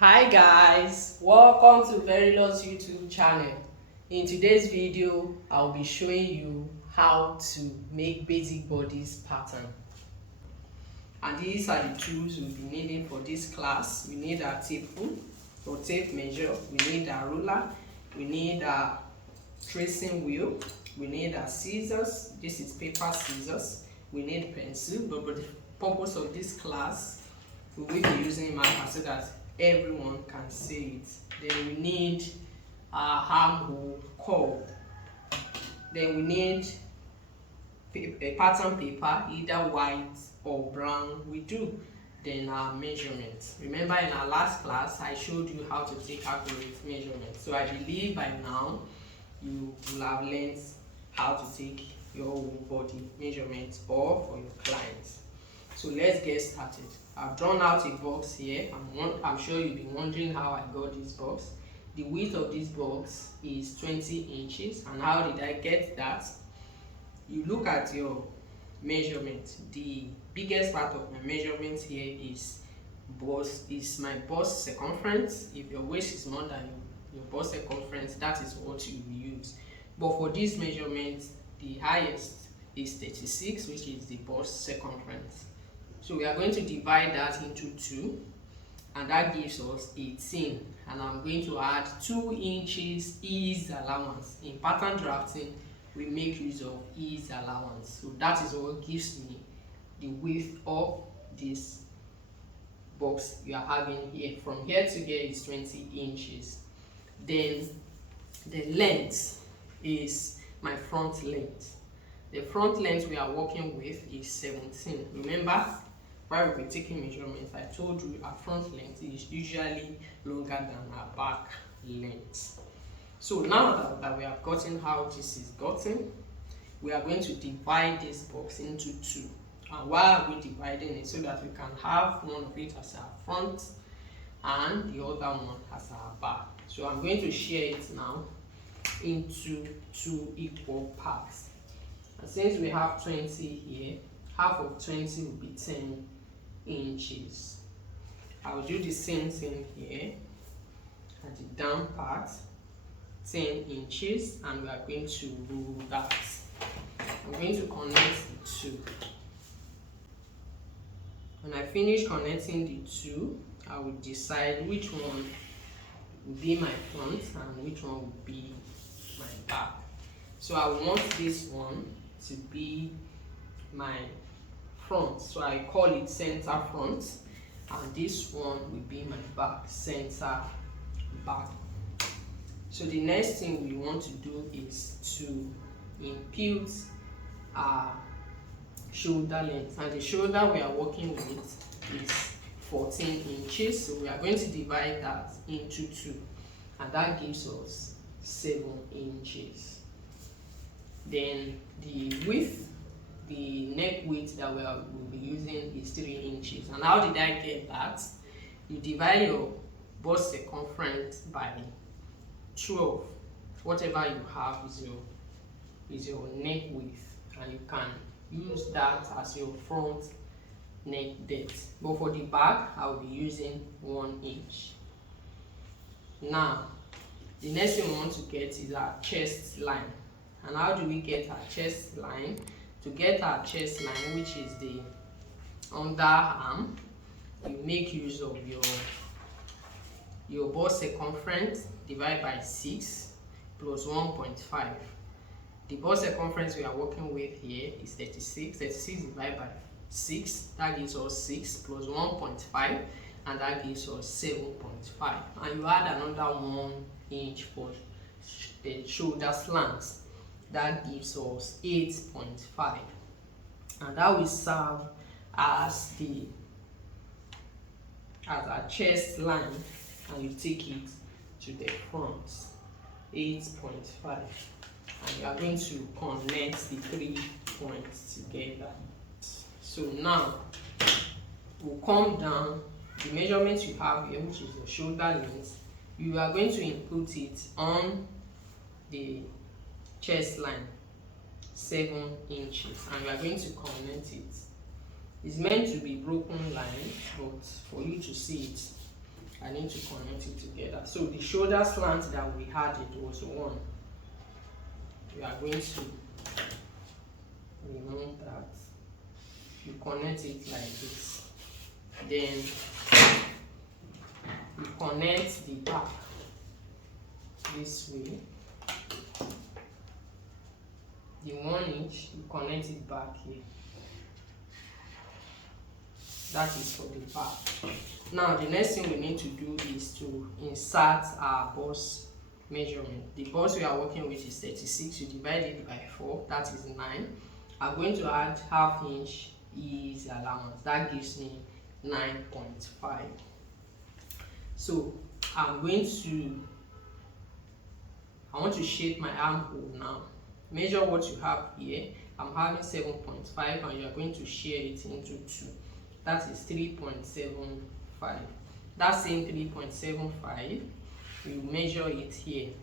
Hi guys, welcome to Verilous YouTube channel. In today's video, I'll be showing you how to make basic bodice pattern. And these are the tools we'll be needing for this class. We need our tape or tape measure, we need our ruler, we need our tracing wheel, we need our scissors, this is paper scissors, we need pencil, but for the purpose of this class, we will be using marker so that everyone can see it. Then we need our armhole curve. Then we need a pattern paper, either white or brown we do. Then our measurements. Remember in our last class I showed you how to take accurate measurements. So I believe by now you will have learned how to take your whole body measurements or for your clients. So let's get started. I've drawn out a box here. I'm sure you'll be wondering how I got this box. The width of this box is 20 inches. And how did I get that? You look at your measurement. The biggest part of my measurement here is my bust circumference. If your waist is more than your bust circumference, that is what you will use. But for this measurement, the highest is 36, which is the bust circumference. So we are going to divide that into 2, and that gives us 18. And I'm going to add 2 inches ease allowance. In pattern drafting, we make use of ease allowance. So that is what gives me the width of this box you are having here. From here to here is 20 inches. Then the length is my front length. The front length we are working with is 17. Remember, while we were taking measurements, I told you our front length is usually longer than our back length. So now that we have gotten how this is gotten, we are going to divide this box into 2. And why are we dividing it? So that we can have one of it as our front and the other one as our back. So I'm going to share it now into 2 equal parts. And since we have 20 here, half of 20 will be 10 inches. I'll do the same thing here at the down part, 10 inches, and we are going to rule that. I'm going to connect the 2. When I finish connecting the 2, I will decide which one will be my front and which one will be my back. So I want this one to be my front, so I call it center front, and this one will be my back, center back. So the next thing we want to do is to impute our shoulder length, and the shoulder we are working with is 14 inches, so we are going to divide that into 2, and that gives us 7 inches. Then the width, the neck width that we will be using is 3 inches. And how did I get that? You divide your bust circumference by 12. Whatever you have is your neck width, and you can use that as your front neck depth. But for the back, I will be using 1 inch. Now, the next thing we want to get is our chest line. And how do we get our chest line? To get our chest line, which is the underarm, you make use of your bust circumference divided by 6 plus 1.5. The bust circumference we are working with here is 36. 36 divided by 6, that gives us 6 plus 1.5, and that gives us 7.5. And you add another 1 inch for the shoulder slant. That gives us 8.5, and that will serve as our chest line, and you take it to the front, 8.5, and you are going to connect the 3 points together. So now we'll come down. The measurements you have here, which is your shoulder length, you are going to input it on the chest line, 7 inches, and we are going to connect it. It's meant to be broken line, but for you to see it, I need to connect it together. So the shoulder slant that we had, it was 1. We are going to remove that. You connect it like this. Then you connect the back this way. The 1 inch, you connect it back here. That is for the back. Now the next thing we need to do is to insert our bust measurement. The bust we are working with is 36. You divide it by 4, that is 9. I'm going to add ½ inch is allowance. That gives me 9.5. So I want to shape my armhole now. Measure what you have here. I'm having 7.5 and you are going to share it into 2. That is 3.75. That same 3.75, you measure it here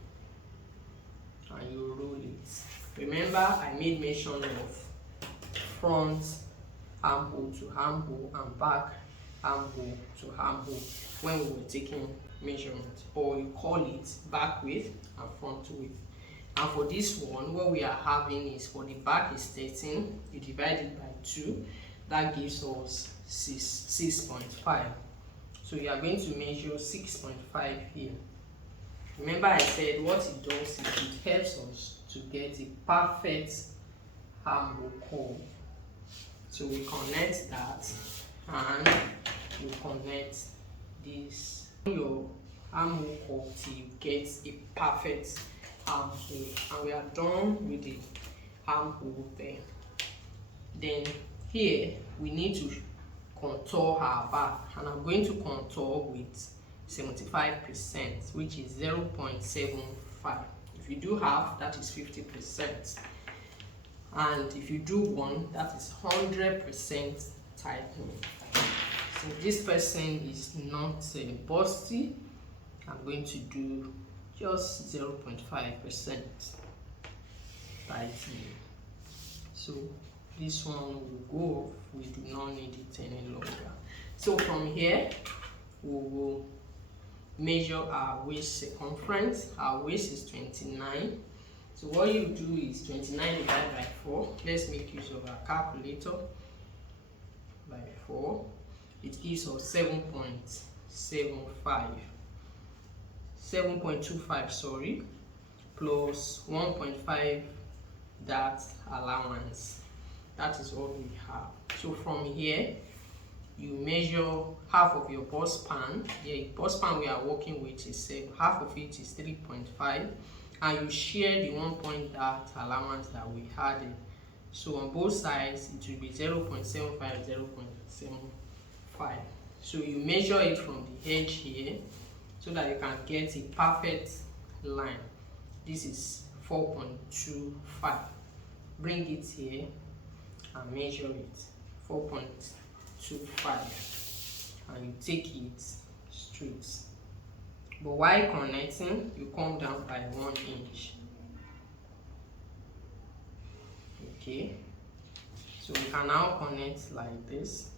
and you roll it. Remember, I made mention of front armhole to armhole and back armhole to armhole when we were taking measurement, or you call it back width and front width. And for this one, what we are having is, for the back is 13, you divide it by 2, that gives us 6.5. So you are going to measure 6.5 here. Remember, I said what it does is it helps us to get a perfect armhole curve. So we connect that and we connect this. Your armhole curve till you get a perfect armhole, and we are done with the armhole there. Then here we need to contour our back, and I'm going to contour with 75%, which is 0.75. If you do half, that is 50%, and if you do 1, that is 100% tightening. So this person is not busty. I'm going to do just 0.5% tightening. So this one will go off. We do not need it any longer. So from here we will measure our waist circumference. Our waist is 29. So what you do is 29 divided by 4. Let's make use of our calculator. By 4, it gives us 7.25, sorry, plus 1.5 that allowance. That is what we have. So from here, you measure half of your bust span. The bust span we are working with is half of it is 3.5, and you share the 1 point that allowance that we had. So on both sides, it will be 0.75, 0.75. So you measure it from the edge here so that you can get a perfect line. This is 4.25. Bring it here and measure it, 4.25, and you take it straight. But while connecting, you come down by 1 inch. Okay, so we can now connect like this.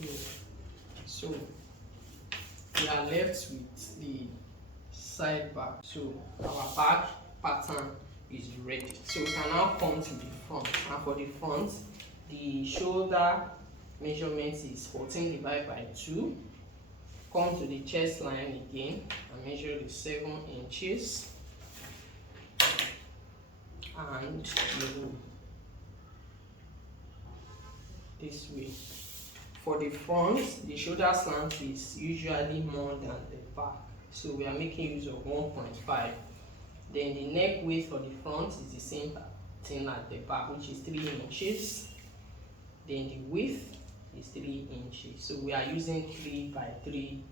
Good. So we are left with the side back. So our back pattern is ready. So we can now come to the front, and for the front, the shoulder measurement is 14 divided by 2. Come to the chest line again and measure the 7 inches, and you this way. For the front, the shoulder slant is usually more than the back, so we are making use of 1.5. Then the neck width for the front is the same thing at the back, which is 3 inches. Then the width is 3 inches. So we are using 3 by 3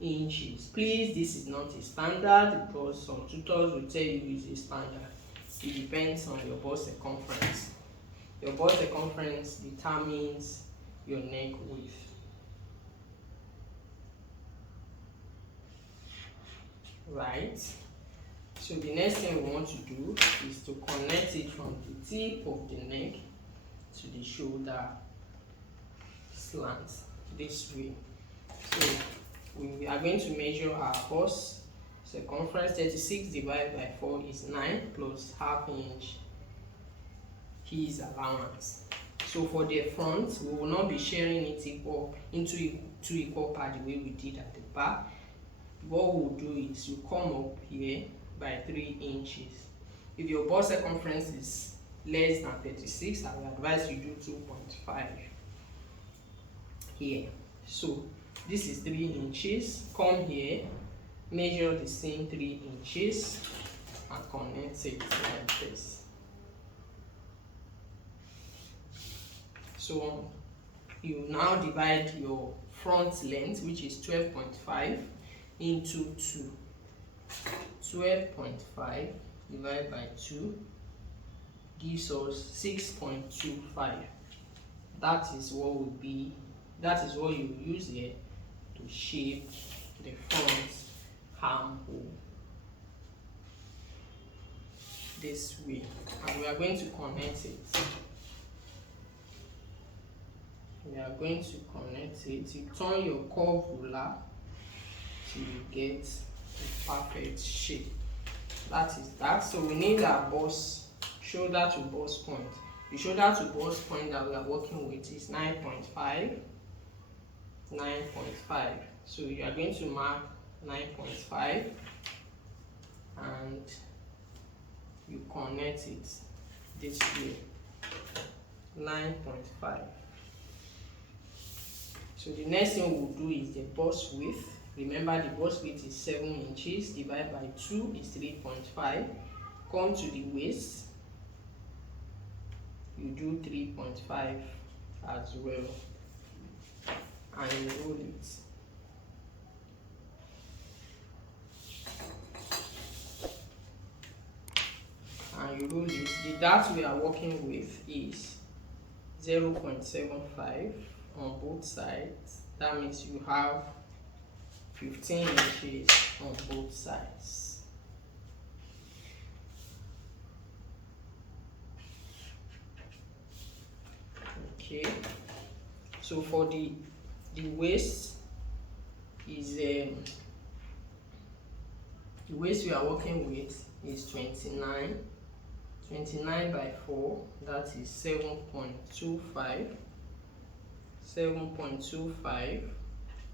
inches. Please, this is not a standard, because some tutors will tell you it's a standard. It depends on your bust circumference. Your bust circumference determines your neck width. Right? So the next thing we want to do is to connect it from the tip of the neck to the shoulder slant this way. So we are going to measure our bust circumference. 36 divided by 4 is 9 plus half inch his allowance. So for the front, we will not be sharing it into two equal parts the way we did at the back. What we'll do is you come up here by 3 inches. If your bust circumference is less than 36, I will advise you do 2.5 here. So this is 3 inches. Come here, measure the same 3 inches and connect it like this. So you now divide your front length, which is 12.5, into 2. 12.5 divided by 2 gives us 6.25. That is what you use here to shape the front armhole this way, and we are going to connect it. You turn your curve ruler till you get a perfect shape. That is that. So we need our bust, shoulder to bust point. The shoulder to bust point that we are working with is 9.5. So you are going to mark 9.5 and you connect it this way. 9.5. So the next thing we'll do is the bust width. Remember, the bust width is 7 inches, divided by 2 is 3.5. Come to the waist, you do 3.5 as well, and you roll it. The dart we are working with is 0.75 on both sides. That means you have 15 inches on both sides. Okay, so for the waist is the waist we are working with is 29 by 4, that is 7.25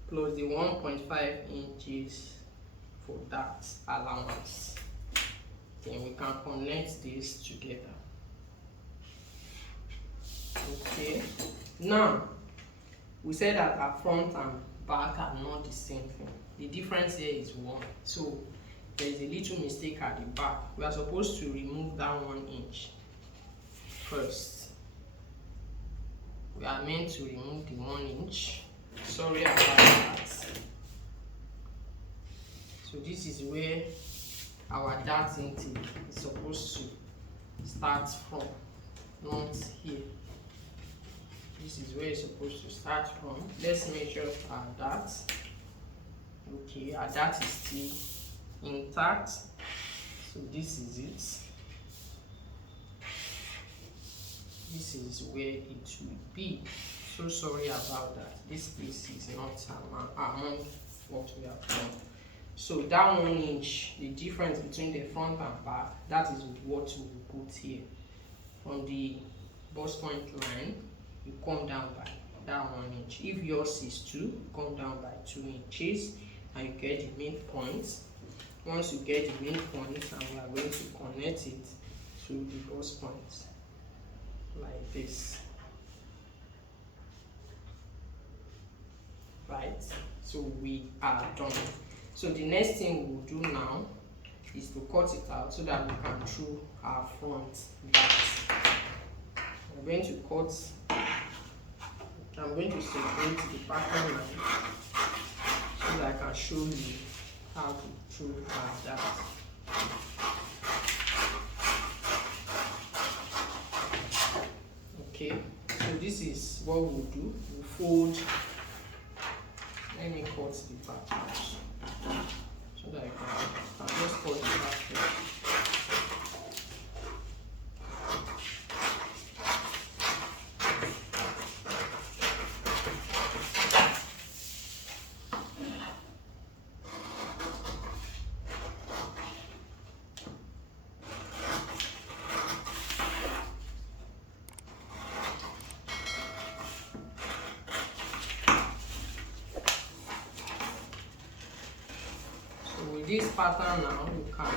plus the 1.5 inches for that allowance. Then we can connect this together. Okay, now we said that our front and back are not the same thing. The difference here is 1. So there is a little mistake at the back. We are supposed to remove that 1 inch first. We are meant to remove the 1 inch. Sorry about that. So this is where our dart intake is supposed to start from, not here. This is where it's supposed to start from. Let's measure our dart. Okay, our dart is still intact. So this is it. This is where it will be. So sorry about that. This piece is not among what we have done. So that 1 inch, the difference between the front and back, that is what we will put here. From the bust point line, you come down by that 1 inch. If yours is 2, you come down by 2 inches and you get the midpoint. Once you get the midpoint, and we are going to connect it to the bust point like this. Right, so we are done. So the next thing we will do now is to cut it out so that we can throw our front back. I'm going to separate the pattern line so that I can show you how to throw our dart. Okay, so this is what we'll do. We'll fold. Let me cut the pattern so that I can just cut the pattern. this pattern now, you can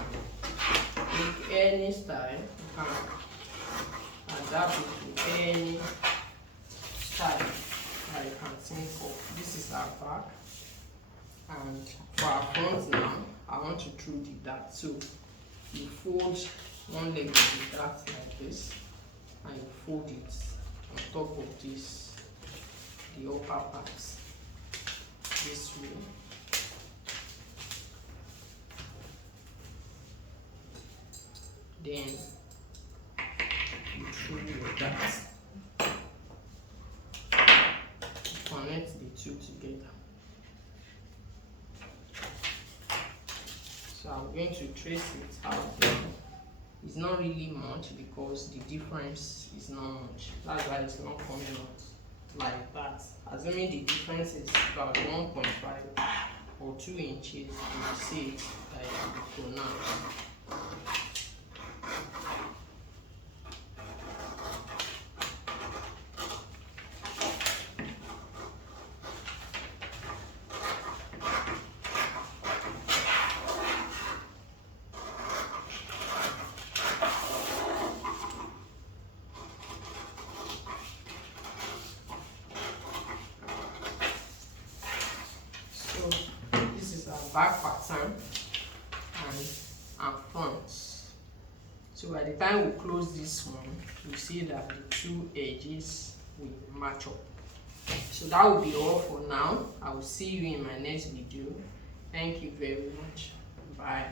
make any style, you can adapt it to any style that you can think of. This is our back, and for our front now, I want to throw the dart. So you fold one leg of the dart like this, and you fold it on top of this, the upper part, this way. Then you throw your dart, connect the two together. So I'm going to trace it out. It's not really much because the difference is not much. That's why it's not coming out like that. Assuming the difference is about 1.5 or 2 inches, you will see it like pronounced. So this is our back pattern and our front. So by the time we close this one, you see that the two edges will match up. So that will be all for now. I will see you in my next video. Thank you very much. Bye.